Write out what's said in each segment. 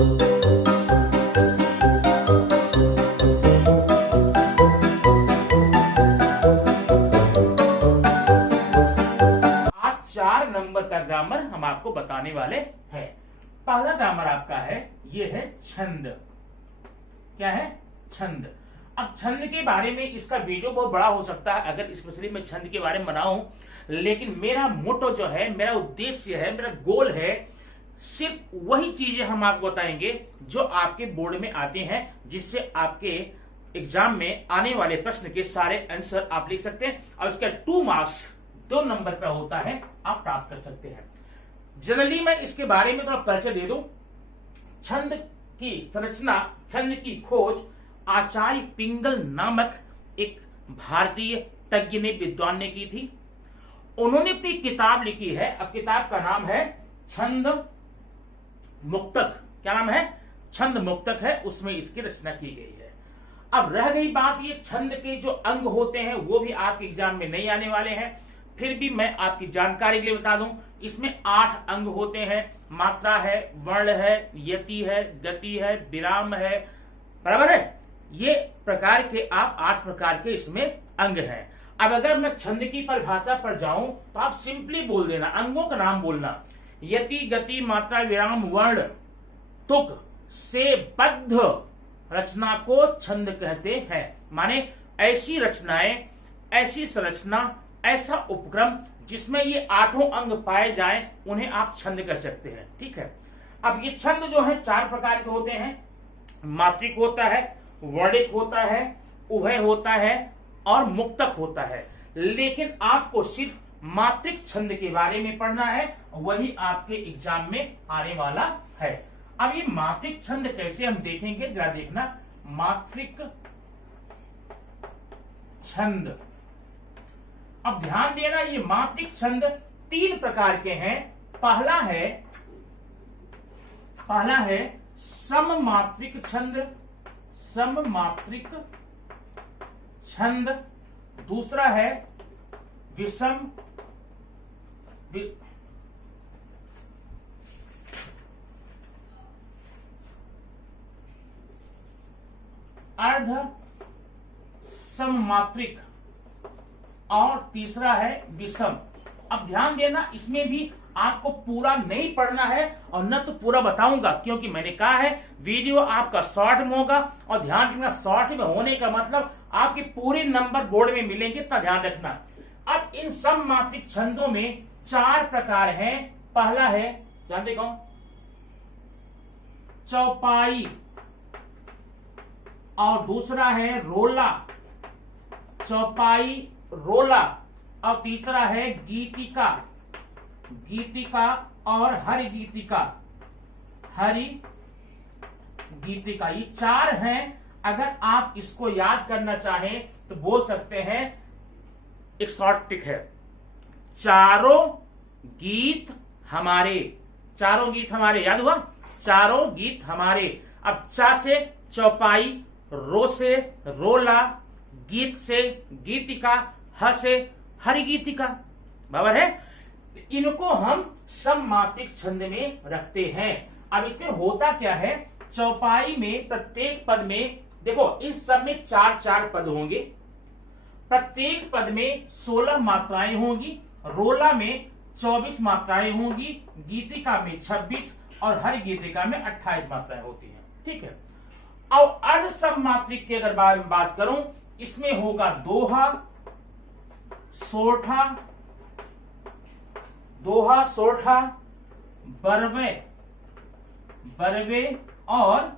4 number का grammar हम आपको बताने वाले हैं। पहला ग्रामर आपका है, ये है छंद। क्या है? छंद। अब छंद के बारे में इसका वीडियो बहुत बड़ा हो सकता है अगर स्पेशली मैं छंद के बारे में बनाऊं, लेकिन मेरा मोटो जो है, मेरा उद्देश्य है, मेरा गोल है, सिर्फ वही चीजें हम आपको बताएंगे जो आपके बोर्ड में आते हैं, जिससे आपके एग्जाम में आने वाले प्रश्न के सारे आंसर आप लिख सकते हैं और उसका 2 मार्क्स 2 नंबर का होता है, आप प्राप्त कर सकते हैं। जनरली मैं इसके बारे में थोड़ा परिचय दे दूं। छंद की संरचना, छंद की खोज आचार्य पिंगल नामक एक भारतीय तज्ञ ने, विद्वान ने की थी। उन्होंने अपनी किताब लिखी है। अब किताब का नाम है छंद मुक्तक। क्या नाम है? छंद मुक्तक है। उसमें इसकी रचना की गई है। अब रह गई बात, ये छंद के जो अंग होते हैं वो भी आपके एग्जाम में नहीं आने वाले हैं, फिर भी मैं आपकी जानकारी के लिए बता दूं, इसमें 8 अंग होते हैं। मात्रा है, वर्ण है, यति है, गति है, विराम है, बराबर है। ये प्रकार के आप 8 प्रकार के इसमें अंग हैं। अब अगर मैं छंद की परिभाषा पर जाऊं तो आप सिंपली बोल देना, अंगों का नाम बोलना। यति, गति, मात्रा, विराम, वर्ण, तुक से बद्ध रचना को छंद कहते हैं। माने ऐसी रचनाएं, ऐसी संरचना, ऐसा उपक्रम जिसमें ये 8 अंग पाए जाएं, उन्हें आप छंद कर सकते हैं। ठीक है। अब ये छंद जो है 4 प्रकार के होते हैं। मात्रिक होता है, वर्णिक होता है, उभय होता है और मुक्तक होता है। लेकिन आपको सिर्फ मात्रिक छंद के बारे में पढ़ना है, वही आपके एग्जाम में आने वाला है। अब ये मात्रिक छंद कैसे हम देखेंगे, जरा देखना। मात्रिक छंद, अब ध्यान देना, ये मात्रिक छंद 3 प्रकार के हैं। पहला है सममात्रिक छंद, सममात्रिक छंद। दूसरा है विषम अर्ध सममात्रिक और तीसरा है विषम। अब ध्यान देना, इसमें भी आपको पूरा नहीं पढ़ना है और न तो पूरा बताऊंगा, क्योंकि मैंने कहा है वीडियो आपका शॉर्ट में होगा। और ध्यान रखना, शॉर्ट में होने का मतलब आपके पूरे नंबर बोर्ड में मिलेंगे, इतना ध्यान रखना। अब इन सममात्रिक छंदों में 4 प्रकार हैं। पहला है, जानते कौन? चौपाई, और दूसरा है रोला, चौपाई, रोला, और तीसरा है गीतिका, गीतिका और हरि गीतिका, हरि गीतिका। ये 4 हैं। अगर आप इसको याद करना चाहें तो बोल सकते हैं, एक शॉर्ट ट्रिक है, चारों गीत हमारे, चारों गीत हमारे, याद हुआ? चारों गीत हमारे। अब चा से चौपाई, रो से रोला, गीत से गीतिका, ह से हरि गीतिका, बराबर है। इनको हम सममात्रिक छंद में रखते हैं। अब इसमें होता क्या है, चौपाई में प्रत्येक पद में, देखो इन सब में 4-4 पद होंगे। प्रत्येक पद में 16 मात्राएं होंगी। रोला में 24 मात्राएं होंगी, गीतिका में 26 और हरि गीतिका में 28 मात्राएं होती हैं। ठीक है। अब अर्ध सममात्रिक की अगर बात करूं, इसमें होगा दोहा, सोरठा, दोहा, सोरठा, बरवे, बरवे, और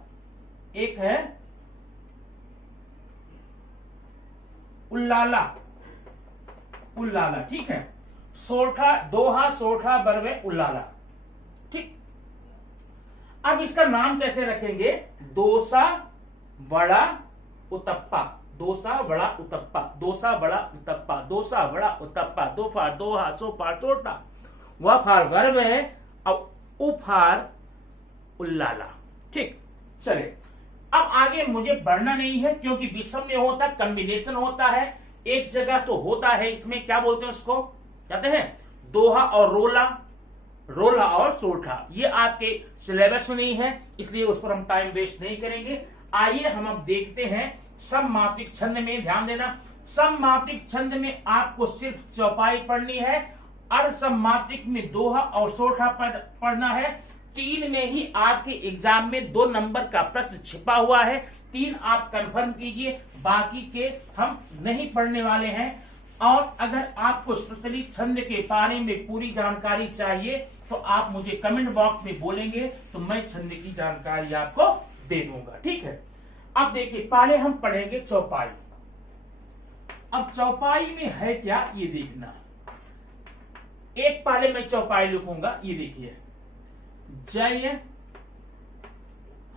एक है उल्लाला, उल्लाला। ठीक है। सोरठा, दोहा, सोरठा, बरवे, उल्लाला। ठीक। अब इसका नाम कैसे रखेंगे? दोसा, वड़ा, उत्तप्पा, दोसा, वड़ा, उत्तप्पा, दोसा, वड़ा, उत्तप्पा, दोसा, वड़ा, उत्तप्पा, दोफा, दोहा, सोफा, सोटा, वफार वर्ब है और उफार उल्लाला। ठीक। चले, अब आगे मुझे बढ़ना नहीं है, क्योंकि विषम में होता है, कॉम्बिनेशन होता है। एक जगह तो होता है, इसमें क्या बोलते हैं उसको, कहते हैं दोहा और रोला, रोला और सोठा। ये आपके सिलेबस में नहीं है, इसलिए उस पर हम टाइम वेस्ट नहीं करेंगे। आइए हम अब देखते हैं सममात्रिक छंद में। ध्यान देना, सममात्रिक छंद में आपको सिर्फ चौपाई पढ़नी है, अर्ध सममात्रिक में दोहा और सोठा पढ़ना है। 3 में ही आपके एग्जाम में 2 नंबर का प्रश्न छिपा हुआ है, 3 आप कंफर्म कीजिए, बाकी के हम नहीं पढ़ने वाले हैं। और अगर आपको स्पेशली छंद के बारे में पूरी जानकारी चाहिए तो आप मुझे कमेंट बॉक्स में बोलेंगे तो मैं छंद की जानकारी आपको दे दूंगा, ठीक है। अब देखिए, पहले हम पढ़ेंगे चौपाई। अब चौपाई में है क्या ये देखना। एक पहले मैं चौपाई लिखूंगा, ये देखिए, जय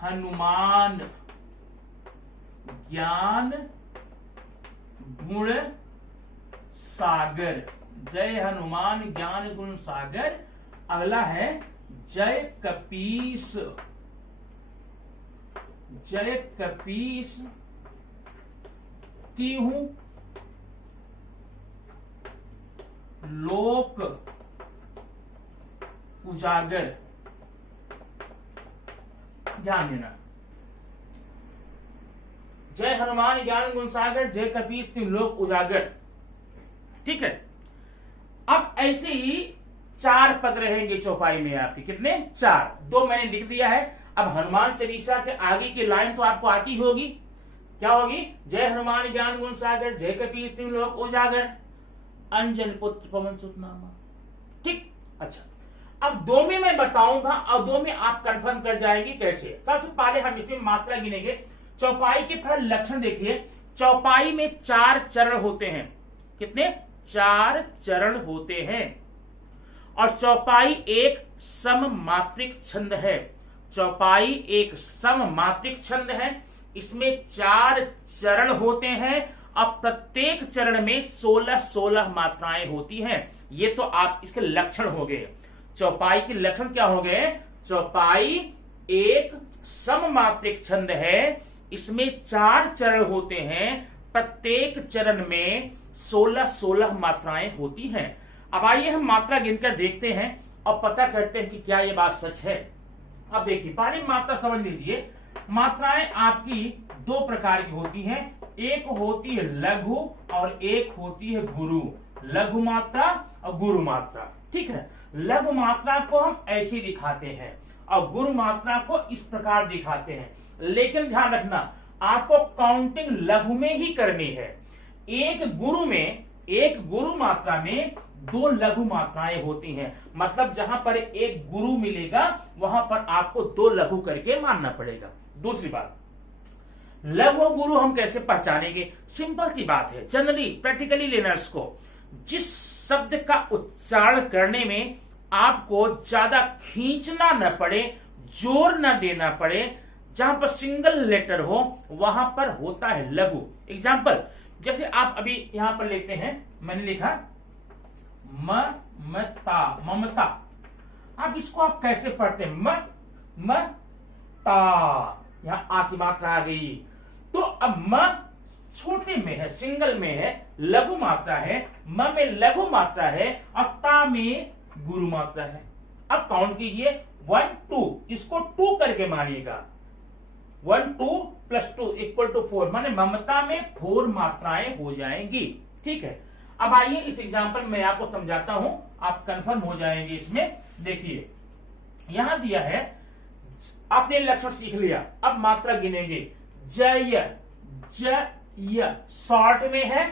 हनुमान ज्ञान गुण सागर। जय हनुमान ज्ञान गुण सागर। अगला है जय कपीस, जय कपीस तिहु लोक उजागर। ध्यान देना, जय हनुमान ज्ञान गुण सागर, जय कपीस तिहु लोक उजागर, ठीक है। अब ऐसे ही 4 पद रहेंगे चौपाई में आपके। कितने? 4। 2 मैंने लिख दिया है। अब हनुमान चालीसा के आगे की लाइन तो आपको आती होगी, क्या होगी? जय हनुमान ज्ञान गुण सागर, जय कपीस तिहु लोक उजागर, अंजन पुत्र पवन सुत नामा, ठीक। अच्छा, अब 2 में मैं बताऊंगा और 2 में आप कंफर्म कर जाएंगे कैसे। सबसे पहले हम इसमें मात्रा गिनेंगे। चौपाई के पहले लक्षण देखिए। चौपाई में 4 चरण होते हैं। कितने? 4 चरण होते हैं। और चौपाई एक सममात्रिक छंद है। चौपाई एक सममात्रिक छंद है। इसमें 4 चरण होते हैं और प्रत्येक चरण में 16-16 मात्राएं होती हैं। ये तो आप इसके लक्षण हो गए। चौपाई के लक्षण क्या हो गए? चौपाई एक सममात्रिक छंद है, इसमें 4 चरण होते हैं, प्रत्येक चरण में 16-16 मात्राएं होती हैं। अब आइए हम मात्रा गिनकर देखते हैं और पता करते हैं कि क्या ये बात सच है। अब देखिए, पहली मात्रा समझ लीजिए। मात्राएं आपकी 2 प्रकार की होती हैं। एक होती है लघु और एक होती है गुरु। लघु मात्रा और गुरु मात्रा, ठीक है। लघु मात्रा को हम ऐसे दिखाते हैं और गुरु मात्रा को इस प्रकार दिखाते हैं। लेकिन ध्यान रखना, आपको काउंटिंग लघु में ही करनी है। एक गुरु मात्रा में 2 लघु मात्राएं होती हैं। मतलब जहां पर एक गुरु मिलेगा वहां पर आपको 2 लघु करके मानना पड़ेगा। दूसरी बात, लघु गुरु हम कैसे पहचानेंगे? सिंपल सी बात है, जनरली प्रैक्टिकली लेनर्स को जिस शब्द का उच्चारण करने में आपको ज्यादा खींचना न पड़े, जोर न देना पड़े, जहां पर सिंगल लेटर हो वहां पर होता है लघु। एग्जाम्पल, जैसे आप अभी यहां पर लेते हैं, मैंने लिखा ममता, ममता। अब इसको आप कैसे पढ़ते हैं? म ता, यहां आ की मात्रा आ गई। तो अब म छोटे में है, सिंगल में है, लघु मात्रा है। म में लघु मात्रा है और ता में गुरु मात्रा है। अब काउंट कीजिए, 1 2, इसको 2 करके मानिएगा। 1 2 + 2 = 4, माने ममता में 4 मात्राएं हो जाएंगी, ठीक है। अब आइए इस एग्जाम्पल में आपको समझाता हूं, आप कंफर्म हो जाएंगे इसमें। देखिए, यहां दिया है, आपने लक्षण सीख लिया। अब मात्रा गिनेंगे। जय, जय शॉर्ट में है,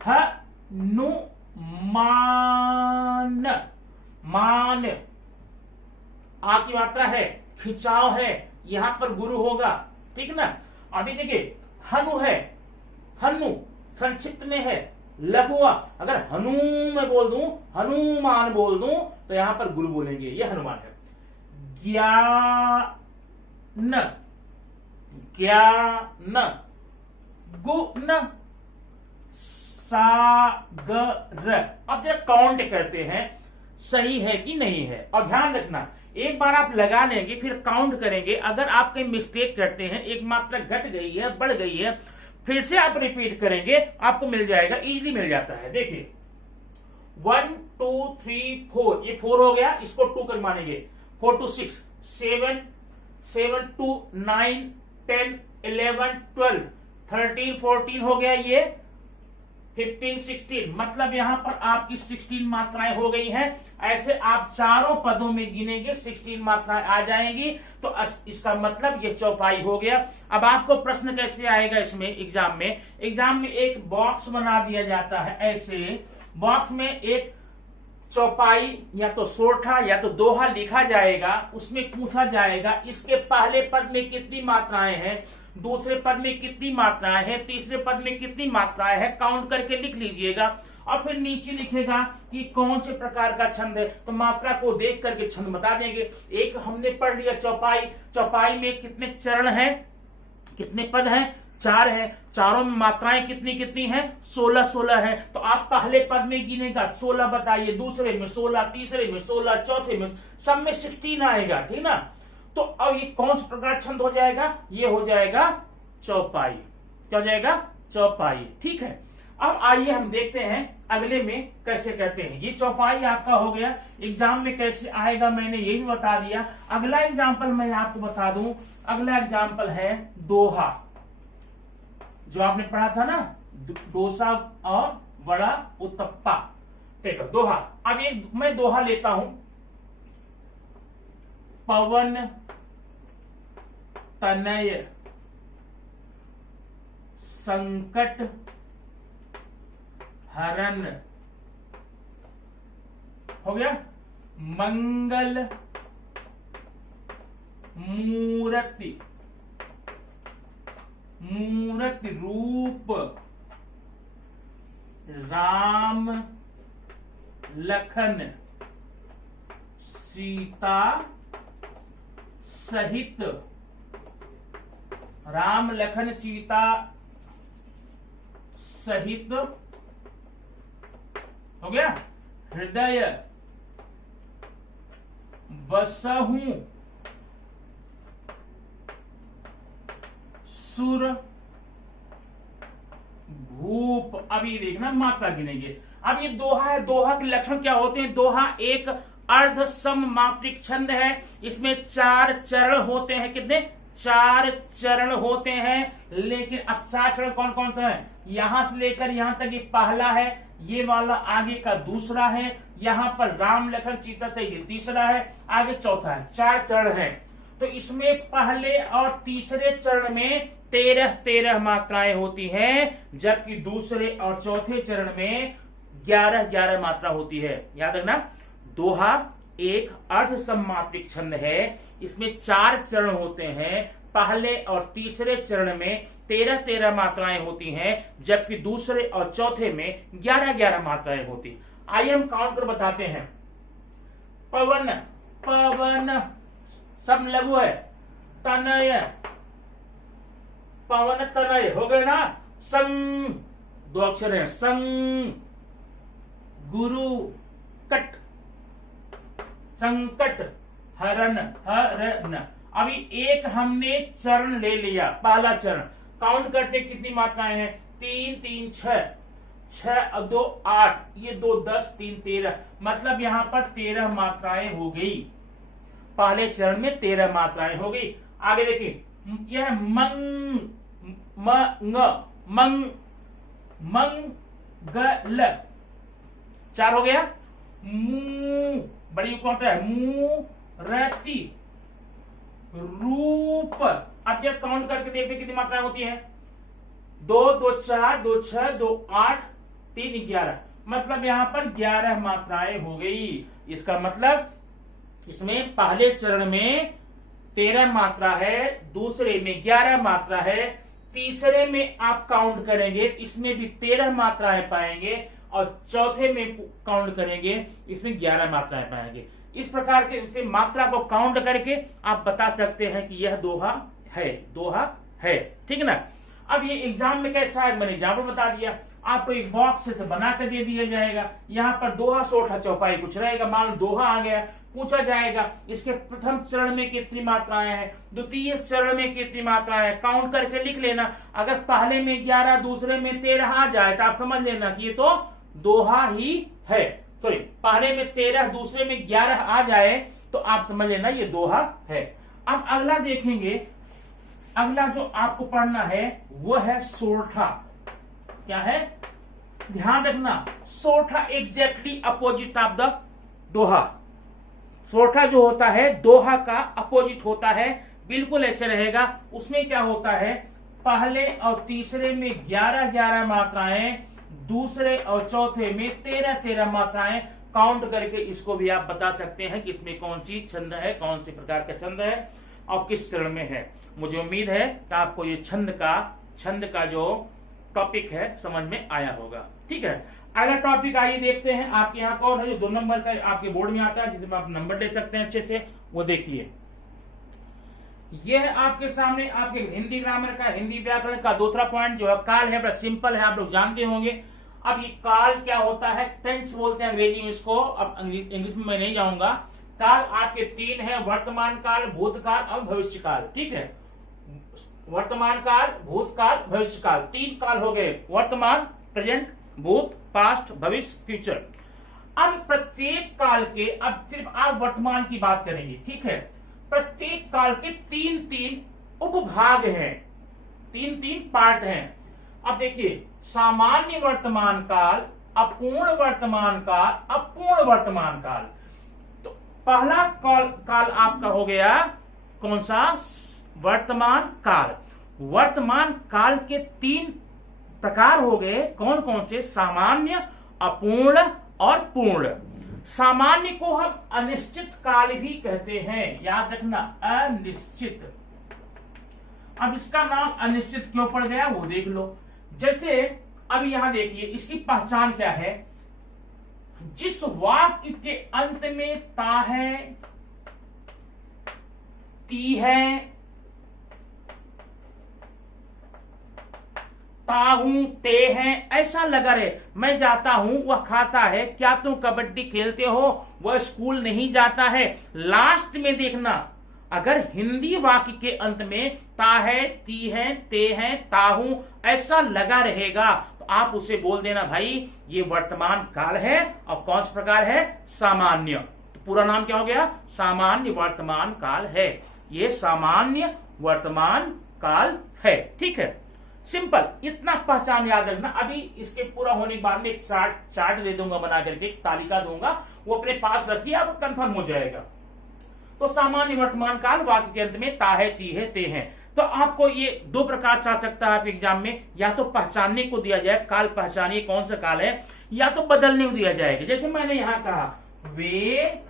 हनुमान, मान, आ की मात्रा है, खिंचाव है, यहां पर गुरु होगा, ठीक ना। अभी देखिए, हनु है, हनु संक्षिप्त में है, लघुआ। अगर हनु में बोल दूं, हनुमान बोल दूं तो यहां पर गुरु बोलेंगे, ये हनुमान है। ज्ञान, ज्ञान, गुण सागर। अब जरा काउंट करते हैं, सही है कि नहीं है। और ध्यान रखना, एक बार आप लगा लेंगे फिर काउंट करेंगे। अगर आप कहीं मिस्टेक करते हैं, एक मात्रा घट गई है, बढ़ गई है, फिर से आप रिपीट करेंगे, आपको मिल जाएगा, इजीली मिल जाता है। देखिए, 1 2 3 4, ये 4 हो गया, इसको 2 कर मानेंगे। 4 2 6, 7 7 2 9 10 11 12 13 14 हो गया, ये 15 16, मतलब यहां पर आपकी 16 मात्राएं हो गई हैं। ऐसे आप चारों पदों में गिनेंगे 16 मात्राएं आ जाएंगी, तो इसका मतलब ये चौपाई हो गया। अब आपको प्रश्न कैसे आएगा इसमें एग्जाम में एक बॉक्स बना दिया जाता है। ऐसे बॉक्स में एक चौपाई या तो सोरठा या तो दोहा लिखा जाएगा, उसमें पूछा जाएगा इसके पहले पद में कितनी मात्राएं हैं, दूसरे पद में कितनी मात्राएं हैं, तीसरे पद में कितनी मात्राएं हैं, काउंट करके लिख लीजिएगा। और फिर नीचे लिखेगा कि कौन से प्रकार का छंद है, तो मात्रा को देख करके छंद बता देंगे। एक हमने पढ़ लिया चौपाई में कितने चरण हैं, कितने पद हैं, 4 है। चारों में मात्राएं कितनी कितनी हैं, 16 16 है। तो आप पहले पद में गिनेगा 16 बताइए, दूसरे में 16, तीसरे में 16, चौथे में, सब में 16 आएगा, ठीक ना। तो अब ये कौन सा प्रकार छंद हो जाएगा, ये हो जाएगा चौपाई। क्या हो जाएगा, चौपाई, ठीक है। अब आइए हम देखते हैं अगले में कैसे करते हैं। ये चौपाई आपका हो गया, एग्जाम में कैसे आएगा मैंने ये भी बता दिया। अगला एग्जाम्पल मैं आपको बता दूं, अगला एग्जाम्पल है दोहा, जो आपने पढ़ा था ना, डोसा और वड़ा उत्तप्पा। देखो दोहा, अब ये मैं दोहा लेता हूं। पवन तनय संकट हरण, हो गया। मंगल मूर्ति रूप, राम लखन सीता सहित, राम लखन सीता सहित, हो गया। हृदय बसहु सुर भूप। अब ये देखना मात्रा गिनेंगे। अब ये दोहा है, दोहा के लक्षण क्या होते हैं। दोहा एक अर्ध सममात्रिक छंद है, इसमें 4 चरण होते हैं। कितने, 4 चरण होते हैं। लेकिन अब 4 चरण कौन कौन से हैं, यहां से लेकर यहां तक ये पहला है, ये वाला आगे का दूसरा है, यहां पर राम लखन सीता से ये तीसरा है, आगे चौथा है। 4 चरण है। तो इसमें पहले और तीसरे चरण में 13 मात्राएं होती हैं, जबकि दूसरे और चौथे चरण में 11 मात्रा होती है। याद रखना, दोहा एक अर्ध सममात्रिक छंद है, इसमें 4 चरण होते हैं। पहले और तीसरे चरण में 13 मात्राएं होती हैं, जबकि दूसरे और चौथे में 11 मात्राएं होती। आइए हम काउंट कर बताते हैं। पवन, पवन सब लघु है। तनय, पवन तनय हो गए ना। संग, 2 अक्षर है, संग। गुरु कट, संकट हरण, हरण। अभी एक हमने चरण ले लिया, पहला चरण। काउंट करते कितनी मात्राएं हैं, 3 3 6, 6 और 2 8, ये 2 10 3 13, मतलब यहां पर 13 मात्राएं हो गई। पहले चरण में 13 मात्राएं हो गई। आगे देखिए, यह मंग, मंग, मंगल, 4 हो गया। मुंह, बड़ी कौन सा है, मूर्ति रूप। अब जब काउंट करके देखते कितनी मात्राएं होती है, 2 2 4, 2 6, 2 8, 3 11, मतलब यहां पर 11 मात्राएं हो गई। इसका मतलब इसमें पहले चरण में 13 मात्रा है, दूसरे में 11 मात्रा है, तीसरे में आप काउंट करेंगे इसमें भी 13 मात्राएं पाएंगे, और चौथे में काउंट करेंगे इसमें 11 मात्राएं पाएंगे। इस प्रकार के इसे मात्रा को काउंट करके आप बता सकते हैं कि यह दोहा है, दोहा है, ठीक है ना। अब ये एग्जाम में कैसा है, मैंने एग्जाम्पल बता दिया। आपको एक बॉक्स से बना कर दे दिया जाएगा, यहाँ पर दोहा सोठा चौपाई कुछ रहेगा। मान लो दोहा आ गया, पूछा जाएगा इसके प्रथम चरण में कितनी मात्राएं हैं, द्वितीय चरण में कितनी मात्राएं हैं, काउंट करके लिख लेना। अगर पहले में 11, दूसरे में 13 आ जाए तो आप समझ लेना कि ये तो दोहा ही है। सॉरी पहले में 13 दूसरे में 11 आ जाए तो आप समझ लेना ये दोहा है। अब अगला देखेंगे, अगला जो आपको पढ़ना है वो है सोरठा। क्या है, ध्यान रखना, सोरठा एग्जैक्टली अपोजिट ऑफ द दोहा। सोरठा जो होता है दोहा का अपोजिट होता है, बिल्कुल ऐसे रहेगा। उसमें क्या होता है, पहले और तीसरे में 11-11 मात्राएं, दूसरे और चौथे में 13-13 मात्राएं। काउंट करके इसको भी आप बता सकते हैं कि इसमें कौन सी छंद है, कौन से प्रकार का छंद है और किस चरण में है। मुझे उम्मीद है कि आपको ये छंद का जो टॉपिक है समझ में आया होगा। ठीक है, अगला टॉपिक आइए देखते हैं। आपके यहाँ कौन है जो 2 नंबर का आपके बोर्ड में आता है, जिसमें आप नंबर ले सकते हैं अच्छे से, वो देखिए। यह है आपके सामने आपके हिंदी ग्रामर का, हिंदी व्याकरण का दूसरा पॉइंट जो है काल है। बड़ा सिंपल है, आप लोग जानते होंगे। अब ये काल क्या होता है, टेंस बोलते हैं अंग्रेजी में इसको। अब इंग्लिश में मैं नहीं जाऊंगा। काल आपके 3 है, वर्तमान काल, भूतकाल और भविष्य काल। ठीक है, वर्तमान काल, भूतकाल, भविष्य काल, 3 काल हो गए, वर्तमान, प्रेजेंट, भूत, पास्ट, भविष्य, फ्यूचर। अब प्रत्येक काल के, अब सिर्फ आप वर्तमान की बात करेंगे। ठीक है, प्रत्येक काल के 3-3 उपभाग हैं, 3-3 पार्ट हैं। अब देखिए, सामान्य वर्तमान काल, अपूर्ण वर्तमान काल, अपूर्ण वर्तमान काल। तो पहला काल आपका हो गया कौन सा, वर्तमान काल। वर्तमान काल के 3 प्रकार हो गए, कौन कौन से, सामान्य, अपूर्ण और पूर्ण। सामान्य को हम अनिश्चित काल भी कहते हैं, याद रखना, अनिश्चित। अब इसका नाम अनिश्चित क्यों पड़ गया वो देख लो। जैसे अब यहां देखिए, इसकी पहचान क्या है, जिस वाक्य के अंत में ता है, ती है, ताहू, ते हैं, ऐसा लगा रहे। मैं जाता हूं, वह खाता है, क्या तुम कबड्डी खेलते हो, वह स्कूल नहीं जाता है। लास्ट में देखना, अगर हिंदी वाक्य के अंत में ता है, ती है, ते है, ताहू ऐसा लगा रहेगा तो आप उसे बोल देना भाई ये वर्तमान काल है। और कौन सा प्रकार है, सामान्य। तो पूरा नाम क्या हो गया, सामान्य वर्तमान काल है। ये सामान्य वर्तमान काल है। ठीक है, सिंपल, इतना पहचान याद रखना। अभी इसके पूरा होने के बाद में एक चार्ट दे दूंगा बना करके, एक तालिका दूंगा, वो अपने पास रखिए, आपको कंफर्म हो जाएगा। तो सामान्य वर्तमान काल वाक्य के अंत में ता है, ती है, ते हैं। तो आपको ये 2 प्रकार चाह सकता है आपके एग्जाम में, या तो पहचानने को दिया जाए, काल पहचानिए कौन सा काल है, या तो बदलने को दिया जाएगा। जैसे मैंने यहां कहा, वे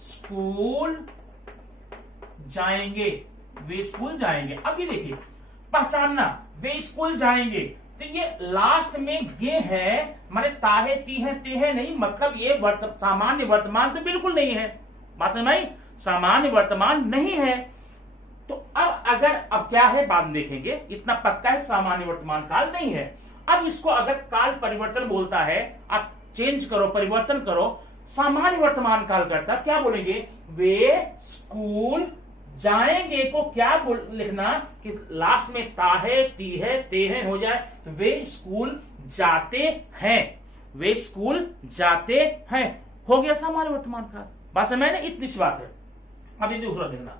स्कूल जाएंगे, वे स्कूल जाएंगे। अब ये देखिए, पहचानना, वे स्कूल जाएंगे, तो ये लास्ट में ये है, माने ता है, ती है, ते है नहीं, मतलब ये सामान्य वर्तमान तो बिल्कुल नहीं है। बात समझ में, सामान्य वर्तमान नहीं है। तो अब क्या है बाद में देखेंगे, इतना पक्का है सामान्य वर्तमान काल नहीं है। अब इसको अगर काल परिवर्तन बोलता है, आप चेंज करो, परिवर्तन करो, सामान्य वर्तमान काल करता, क्या बोलेंगे, वे स्कूल जाएंगे को क्या लिखना कि लास्ट में ता है, ती है, ते है हो जाए, तो वे स्कूल जाते हैं, वे स्कूल जाते हैं, हो गया सामान्य वर्तमान काल। बात समझ में, इतनी सी बात है। अब ये दूसरा देखना,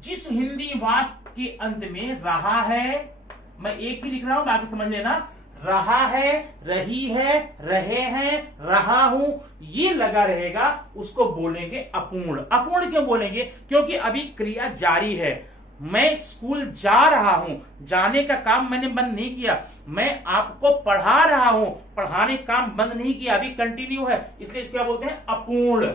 जिस हिंदी वाक्य के अंत में रहा है, मैं एक ही लिख रहा हूं, बाकी समझ लेना, रहा है, रही है, रहे हैं, रहा हूं, ये लगा रहेगा, उसको बोलेंगे अपूर्ण। अपूर्ण क्यों बोलेंगे, क्योंकि अभी क्रिया जारी है। मैं स्कूल जा रहा हूं, जाने का काम मैंने बंद नहीं किया, मैं आपको पढ़ा रहा हूं, पढ़ाने का काम बंद नहीं किया, अभी कंटिन्यू है, इसलिए क्या बोलते हैं, अपूर्ण।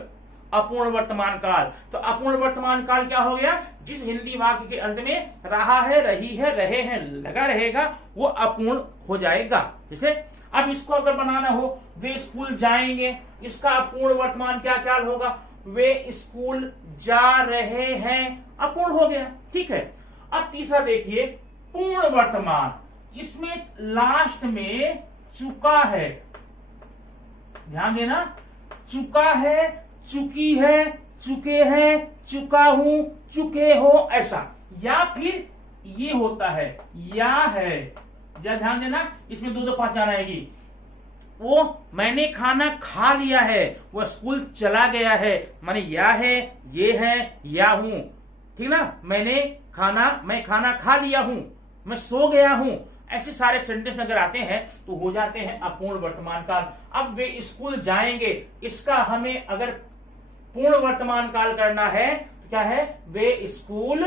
अपूर्ण वर्तमान काल। तो अपूर्ण वर्तमान काल क्या हो गया, जिस हिंदी वाक्य के अंत में रहा है, रही है, रहे हैं लगा रहेगा, वो अपूर्ण हो जाएगा। जैसे अब इसको अगर बनाना हो, वे स्कूल जाएंगे, इसका अपूर्ण वर्तमान क्या काल होगा, वे स्कूल जा रहे हैं, अपूर्ण हो गया। ठीक है, अब तीसरा देखिए, पूर्ण वर्तमान, इसमें लास्ट में चुका है, ध्यान देना, चुका है, चुकी है, चुके हैं, चुका हूं, चुके हो, ऐसा। या फिर ये होता है, या है, या ध्यान देना, इसमें 2 पहचान आएगी, वो मैंने खाना खा लिया है, वो स्कूल चला गया है, माने या है, ये है, या हूं, ठीक ना। मैं खाना खा लिया हूं, मैं सो गया हूं, ऐसे सारे सेंटेंस अगर आते हैं तो हो जाते हैं अपूर्ण वर्तमान काल। अब वे स्कूल जाएंगे, इसका हमें अगर पूर्ण वर्तमान काल करना है तो क्या है, वे स्कूल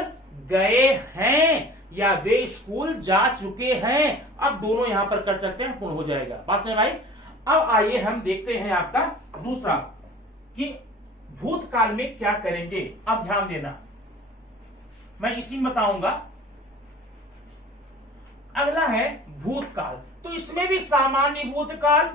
गए हैं या वे स्कूल जा चुके हैं। अब दोनों यहां पर कर सकते हैं, पूर्ण हो जाएगा। बात समझ भाई। अब आइए हम देखते हैं आपका दूसरा कि भूतकाल में क्या करेंगे। अब ध्यान देना, मैं इसी में बताऊंगा। अगला है भूतकाल, तो इसमें भी सामान्य भूतकाल,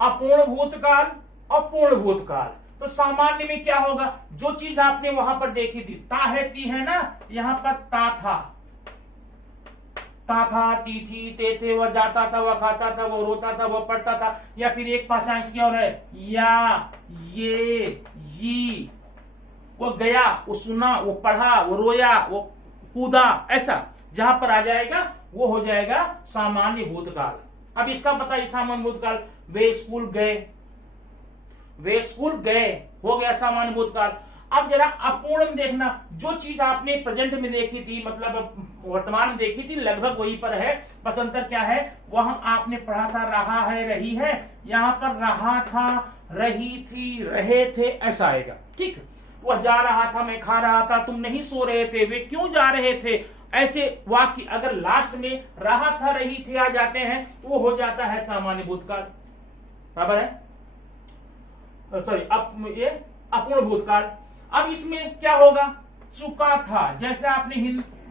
अपूर्ण भूतकाल और पूर्ण भूतकाल। तो सामान्य में क्या होगा, जो चीज आपने वहां पर देखी थी, ता है, ती है ना, यहां पर ता था, ती थी, ते थे, वह जाता था, वह खाता था, वह रोता था, वह पढ़ता था। या फिर एक पहचान इसकी और है, या, ये, ये, वो गया, वो सुना, वो पढ़ा, वो रोया, वो कूदा, ऐसा जहां पर आ जाएगा वो हो जाएगा सामान्य भूतकाल। अब इसका पता है सामान्य भूतकाल, वे स्कूल गए, हो गया सामान्य भूतकाल। अब जरा अपूर्ण में देखना, जो चीज आपने प्रेजेंट में देखी थी, मतलब वर्तमान में देखी थी, लगभग वही पर है, बस अंतर क्या है, वहां आपने पढ़ा था, रहा है, रही है, यहां पर रहा था, रही थी, रहे थे, ऐसा आएगा। ठीक, वह जा रहा था, मैं खा रहा था, तुम नहीं सो रहे थे, वे क्यों जा रहे थे, ऐसे वाक्य अगर लास्ट में रहा था, रही थी आ जाते हैं तो वो हो जाता है सामान्य भूतकाल। बराबर है, सॉरी, अब ये अपूर्ण भूतकाल। अब इसमें क्या होगा, चुका था, जैसे आपने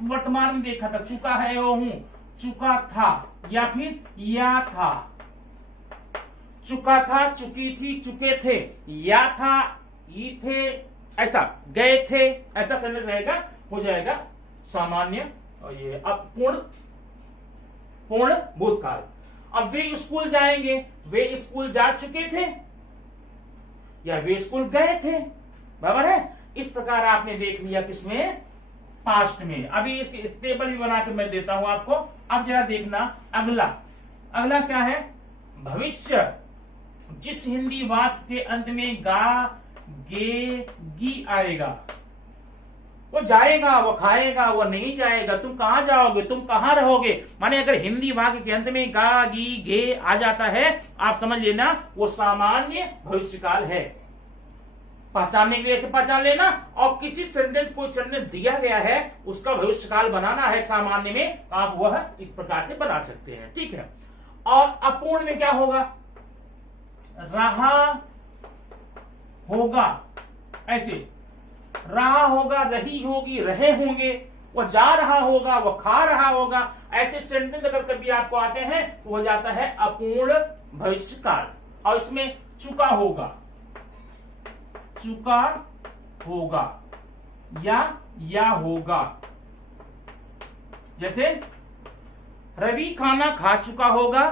वर्तमान में देखा था, चुका है, वो हूं, चुका था, या फिर या था, चुका था, चुकी थी, चुके थे, या था, ई थे, ऐसा, गए थे, ऐसा सेंटेंस रहेगा, हो जाएगा सामान्य। और ये अब पूर्ण भूतकाल। अब वे स्कूल जाएंगे, वे स्कूल जा चुके थे या वे स्कूल गए थे, बराबर है। इस प्रकार आपने देख लिया किसमें, पास्ट में। अभी एक टेबल भी बना के मैं देता हूं आपको। अब जरा देखना अगला क्या है, भविष्य। जिस हिंदी वाक्य के अंत में गा, गे, गी आएगा, वो जाएगा, वो खाएगा, वो नहीं जाएगा, तुम कहां जाओगे, तुम कहां रहोगे, माने अगर हिंदी वाक्य के अंत में गा, गी, गे आ जाता है, आप समझ लेना वो सामान्य भविष्यकाल है। पहचानने के लिए ऐसे पहचान लेना, और किसी सेंटेंस कोई सेंटेंस दिया गया है उसका भविष्यकाल बनाना है सामान्य में, आप वह इस प्रकार से बना सकते हैं। ठीक है। और अपूर्ण में क्या होगा, रहा होगा, ऐसे रहा होगा, रही होगी, रहे होंगे, वो जा रहा होगा, वो खा रहा होगा, ऐसे सेंटेंस अगर कभी आपको आते हैं तो हो जाता है अपूर्ण भविष्यकाल। और इसमें चुका होगा या होगा, जैसे रवि खाना खा चुका होगा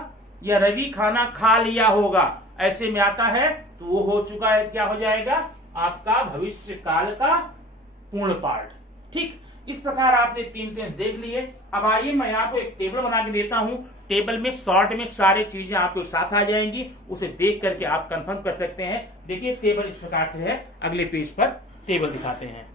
या रवि खाना खा लिया होगा, ऐसे में आता है तो वो हो चुका है, क्या हो जाएगा आपका भविष्य काल का पूर्ण पार्ट। ठीक, इस प्रकार आपने तीन टेंस देख लिए। अब आइए मैं आपको एक टेबल बना के देता हूं, टेबल में शॉर्ट में सारी चीजें आपको एक साथ आ जाएंगी, उसे देख करके आप कंफर्म कर सकते हैं। देखिए टेबल इस प्रकार से है, अगले पेज पर टेबल दिखाते हैं।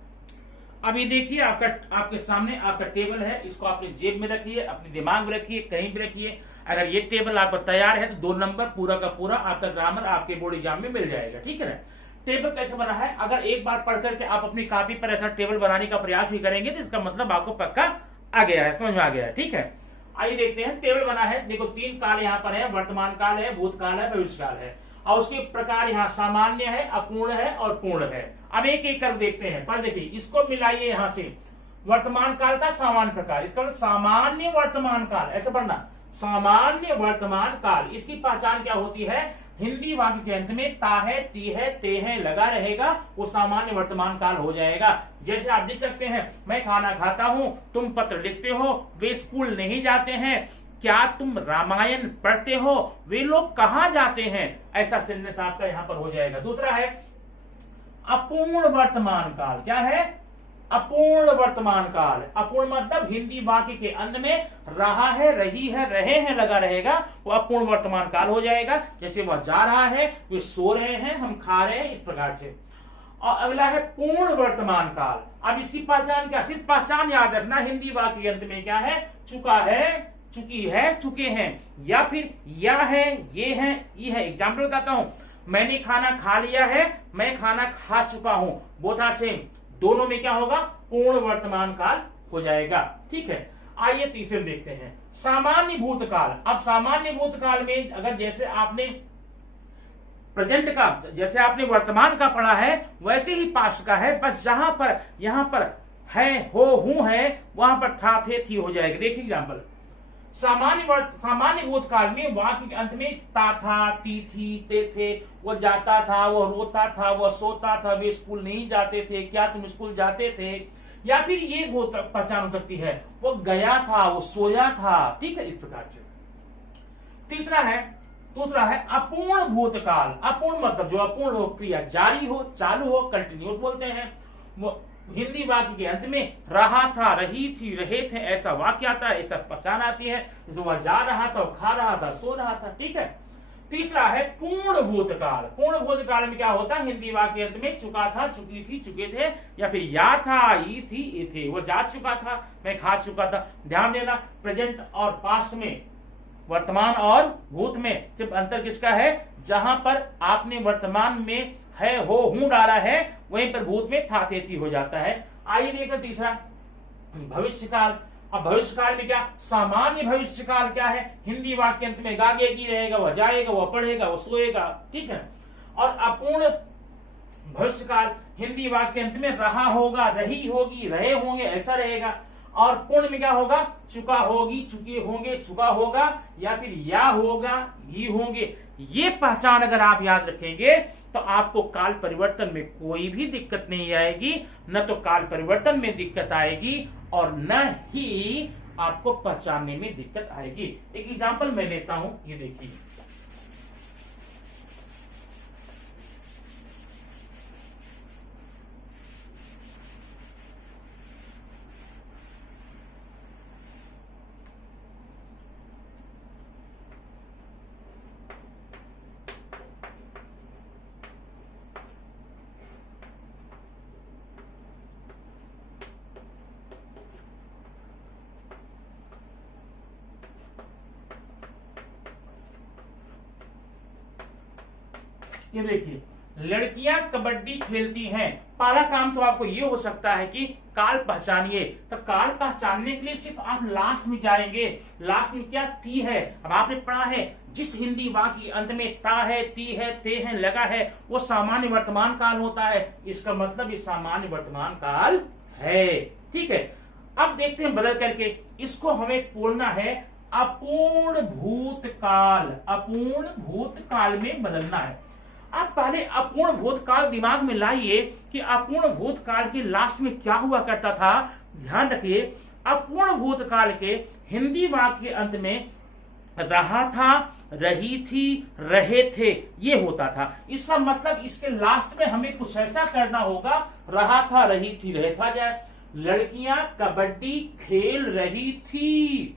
अब ये देखिए आपके सामने आपका टेबल है, इसको आपने जेब में रखिए, अपने दिमाग में रखिए, कहीं भी रखिए। अगर ये टेबल आपका तैयार है तो 2 नंबर पूरा का पूरा आपका ग्रामर आपके बोर्ड एग्जाम में मिल जाएगा। ठीक है ना। टेबल कैसे बना है, अगर एक बार पढ़ करके आप अपनी कॉपी पर ऐसा टेबल बनाने का प्रयास भी करेंगे तो इसका मतलब आपको पक्का आ गया है, समझ में आ गया है। ठीक है, आइए देखते हैं टेबल बना है। देखो 3 काल यहाँ पर है, वर्तमान काल है, भूतकाल है, भविष्यकाल है, और उसके प्रकार यहाँ सामान्य है, अपूर्ण है और पूर्ण है। अब एक एक कर देखते हैं। पर देखिए इसको मिलाइए, यहाँ से वर्तमान काल का सामान्य प्रकार, इसका सामान्य वर्तमान काल, ऐसे पढ़ना, सामान्य वर्तमान काल। इसकी पहचान क्या होती है, हिंदी वाक्य के अंत में ता है, ती है, ते है लगा रहेगा, वो सामान्य वर्तमान काल हो जाएगा। जैसे आप देख सकते हैं, मैं खाना खाता हूं, तुम पत्र लिखते हो, वे स्कूल नहीं जाते हैं, क्या तुम रामायण पढ़ते हो, वे लोग कहां जाते हैं, ऐसा सेंटेंस आपका यहां पर हो जाएगा। दूसरा है अपूर्ण वर्तमान काल, क्या है अपूर्ण वर्तमान काल। अपूर्ण मतलब हिंदी वाक्य के अंत में रहा है, रही है, रहे हैं लगा रहेगा, वो अपूर्ण वर्तमान काल हो जाएगा। जैसे वह जा रहा है, वे सो रहे हैं, हम खा रहे हैं, इस प्रकार से। और अगला है पूर्ण वर्तमान काल। अब इसकी पहचान क्या, सिर्फ पहचान याद रखना, हिंदी वाक्य के अंत में क्या है, चुका है, चुकी है, चुके हैं, या फिर या है, ये है, ये है। एग्जाम्पल बताता हूं, मैंने खाना खा लिया है, मैं खाना खा चुका हूं, बोथ आर सेम। दोनों में क्या होगा, पूर्ण वर्तमान काल हो जाएगा। ठीक है, आइए तीसरे देखते हैं, सामान्य भूतकाल। अब सामान्य भूतकाल में अगर जैसे आपने प्रेजेंट का, जैसे आपने वर्तमान का पढ़ा है, वैसे ही पास्ट का है, बस जहां पर यहां पर है, हो, हूं है, वहां पर था, थे, थी हो जाएगा। देखिए एग्जाम्पल, सामान्य भूतकाल में वाक्य के अंत में ता था, ती थी, ते थे, वो जाता था, वो रोता था, वो सोता था, वे स्कूल नहीं जाते थे, क्या तुम स्कूल जाते थे, या फिर ये पहचान हो सकती है, वो गया था, वो सोया था। ठीक है, इस प्रकार से। दूसरा है अपूर्ण भूतकाल। अपूर्ण मतलब जो अपूर्ण हो, क्रिया जारी हो, चालू हो, कंटिन्यूस बोलते हैं। वो हिंदी वाक्य के अंत में रहा था, रही थी, रहे थे, ऐसा वाक्य आता है, ऐसा पहचान आती है, जैसे वह जा रहा था, खा रहा था, सो रहा था। ठीक है। तीसरा है पूर्ण भूतकाल। पूर्ण भूतकाल में क्या होता है, हिंदी वाक्य अंत में चुका था, चुकी थी, चुके थे, या फिर या था, ई थी, ये थे, वो जा चुका था, मैं खा चुका था। ध्यान देना, प्रेजेंट और पास्ट में, वर्तमान और भूत में सिर्फ अंतर किसका है, जहां पर आपने वर्तमान में है, हो, हूं डाला है, वहीं पर भूत में था, थे, थी हो जाता है। आइए देखो तीसरा, भविष्यकाल। अब भविष्यकाल में क्या, सामान्य भविष्यकाल क्या है, हिंदी वाक्य अंत में गागेगी रहेगा, वह जाएगा, वह पढ़ेगा, वह सोएगा। ठीक है। और अपूर्ण भविष्यकाल, हिंदी वाक्य अंत में रहा होगा, रही होगी, रहे होंगे, ऐसा रहेगा। और पूर्ण में क्या होगा, चुका होगी, चुके होंगे, चुका होगा, या फिर या होगा, ही होंगे। ये पहचान अगर आप याद रखेंगे तो आपको काल परिवर्तन में कोई भी दिक्कत नहीं आएगी, न तो काल परिवर्तन में दिक्कत आएगी और न ही आपको पहचानने में दिक्कत आएगी। एक एग्जांपल मैं लेता हूं, ये देखिए, ये देखिए, लड़कियां कबड्डी खेलती हैं। पहला काम तो आपको ये हो सकता है कि काल पहचानिए। तो काल पहचानने के लिए सिर्फ आप लास्ट में जाएंगे। लास्ट में क्या, ती है। अब आपने पढ़ा है, जिस हिंदी वाक्य अंत में ता है, ती है, ते है लगा है, वो सामान्य वर्तमान काल होता है। इसका मतलब ये सामान्य वर्तमान काल है। ठीक है। अब देखते हैं बदल करके, इसको हमें बोलना है अपूर्ण भूतकाल। अपूर्ण भूतकाल में बदलना है। आप पहले अपूर्ण भूतकाल दिमाग में लाइए कि अपूर्ण भूतकाल के लास्ट में क्या हुआ करता था। ध्यान रखिए, अपूर्ण भूतकाल के हिंदी वाक्य के अंत में रहा था, रही थी, रहे थे, ये होता था। इसका मतलब इसके लास्ट में हमें कुछ ऐसा करना होगा, रहा था, रही थी, रहे था जाए। लड़कियां कबड्डी खेल रही थी,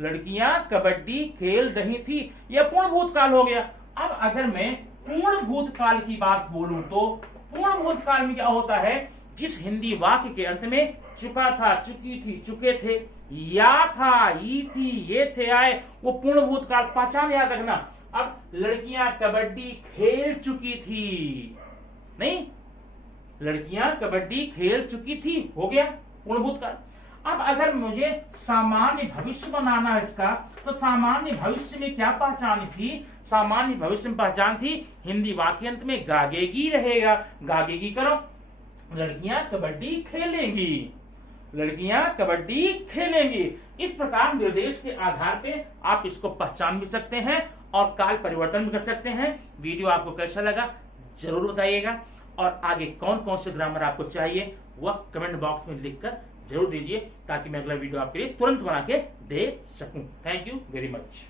लड़कियां कबड्डी खेल रही थी, यह पूर्ण भूतकाल हो गया। अब अगर मैं पूर्ण भूतकाल की बात बोलूं तो पूर्ण भूतकाल में क्या होता है, जिस हिंदी वाक्य के अंत में चुका था, चुकी थी, चुके थे, या था, ई थी, ये थे, आए, वो पूर्ण भूतकाल। पहचान याद रखना। अब लड़कियां कबड्डी खेल चुकी थी, नहीं, लड़कियां कबड्डी खेल चुकी थी, हो गया पूर्ण भूतकाल। अब अगर मुझे सामान्य भविष्य बनाना है इसका, तो सामान्य भविष्य में क्या पहचान थी, सामान्य भविष्य में पहचान थी हिंदी वाक्य अंत में गागेगी रहेगा। गागेगी करो, लड़कियां कबड्डी खेलेंगी, लड़कियां कबड्डी खेलेंगी। इस प्रकार निर्देश के आधार पे आप इसको पहचान भी सकते हैं और काल परिवर्तन भी कर सकते हैं। वीडियो आपको कैसा लगा जरूर बताइएगा, और आगे कौन कौन से ग्रामर आपको चाहिए वह कमेंट बॉक्स में लिखकर जरूर दीजिए, ताकि मैं अगला वीडियो आपके लिए तुरंत बना के दे सकूं। Thank you very much.